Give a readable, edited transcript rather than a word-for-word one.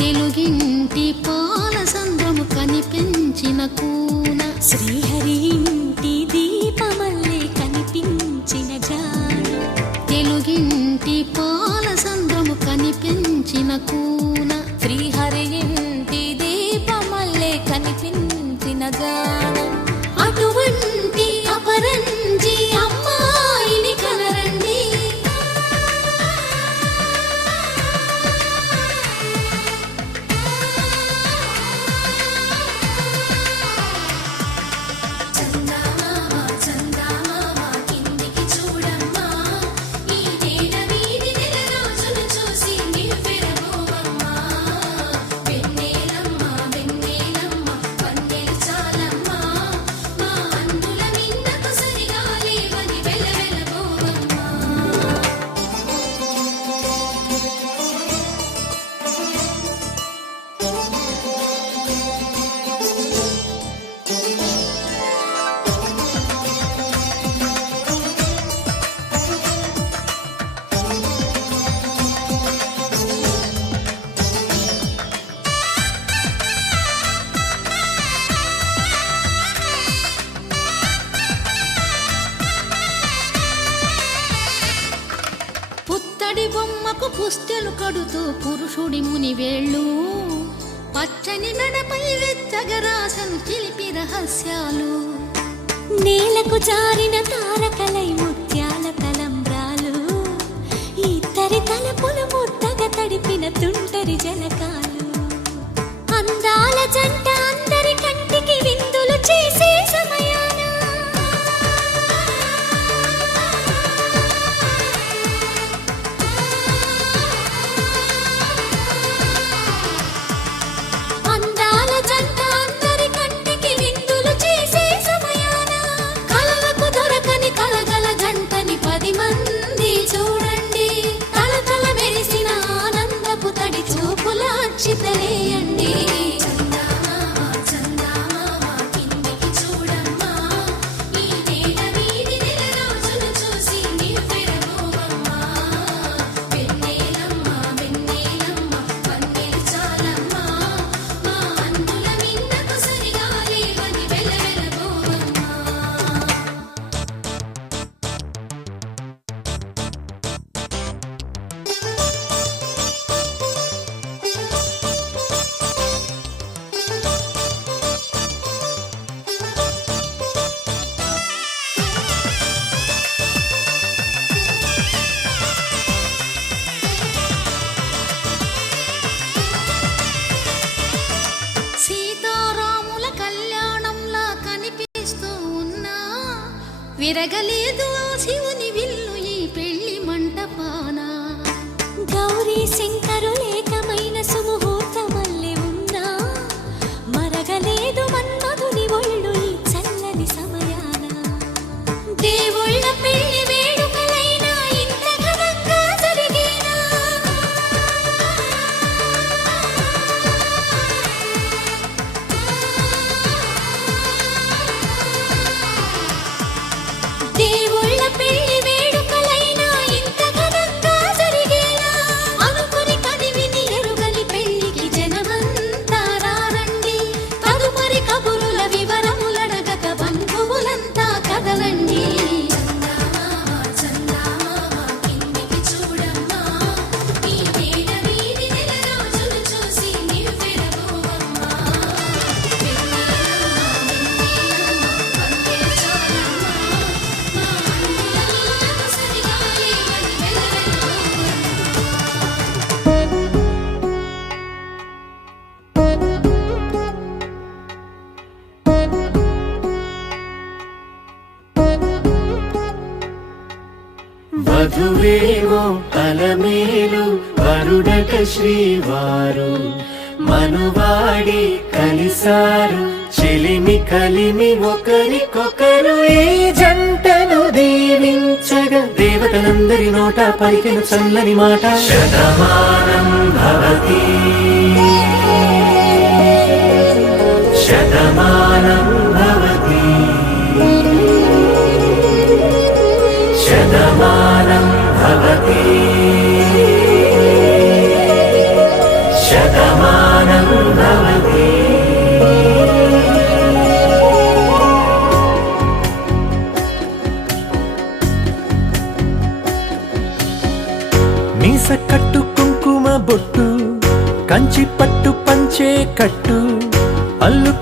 తెలుగింటి పాల సంద్రము కనిపించిన కూన శ్రీహరి ఇంటి దీపమల్లే కనిపించిన జాడ తెలుగింటి పాల సంద్రము కనిపించిన కూన శ్రీహరి ఇంటి దీపమల్లే కనిపించిన జాడ అటువంటి అపరంజి అమ్మాయిని కనరండి పుత్తడి బొమ్మకు పుస్తెలు కడుతూ పురుషుడి ముని వేళ్ళు పచ్చని మెడపై వెచ్చగరాసను చిలిపి రహస్యాలు నేలకు జారిన తారకలై ముత్యాల తలంబ్రాలు ఇద్దరి తలపులు ముద్దగా తడిపిన తుంటరి జలకాలు అందాల జంట అందరి కంటికి విందులు చేసే సమయాన అందాల జంట అందరి కంటికి విందులు చేసే సమయాన కలలకు దొరకని కలగల జంటని 10 మంది చూడండి తలతల మెరిసిన ఆనందపు తడి చూపుల అక్షితలేయండి సీతారాముల కళ్యాణంలా కనిపిస్తూ ఉన్నా విరగలేదు ఆ శివుని విల్లు ఈ పెళ్లి మంటపాన గౌరీ శంకరులేకమైన సుముహూర్తమల్లె ఉన్నా మరగలేదు మన్మధుని ఒళ్ళు ఈ చల్లని సమయాన దేవుళ్ళ పెళ్లి వేడుకలైనా ఇంత ఘనంగా జరిగేనా దేవుళ్ళ పెళ్లి వేడుకలైనా ఇంత ఘనంగా జరిగేనా అనుకుని కదివిని ఎరుగని పెళ్లికి జనమంతా రారండి తదుపరి కబురుల వివరములడగక బంధువులంతా కదలండి వధువేమో అలమేలు వరుడట శ్రీవారు మనువాడి కలిసారు చెలిమి కలిమి ఒకరికొకరు ఈ జంటను దీవించగా దేవతలందరి నోట పలికిన చల్లని మాట శతమానం భవతి శతమానం భవతి శతమానం భవతి శతమానం भवति మీస కట్టు కుంకుమ బొట్టు కంచి పట్టు పంచే కట్టు అల్లు